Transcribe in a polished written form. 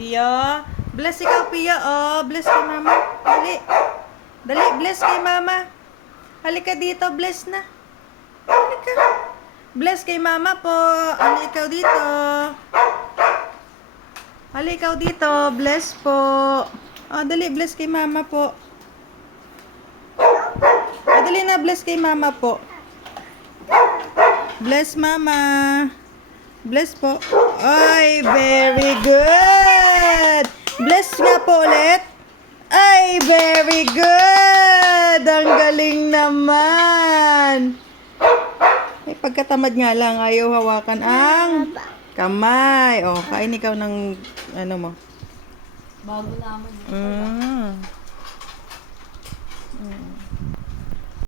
Pia. Bless ikaw, Pia. Oh, bless kay mama. Dali. Dali, bless kay mama. Halika dito, bless na. Halika. Bless kay mama po. Ano ikaw dito? Halika ikaw dito. Bless po. Oh, dali, bless kay mama po. Oh, dali na, bless kay mama po. Bless mama. Bless po. Ay, very good. Bless nga po ulit. Ay, very good. Ang galing naman. Ay, pagkatamad nga lang, ayaw hawakan ang kamay. O, kain ikaw ng ano mo. Bago naman. Mm. Mm.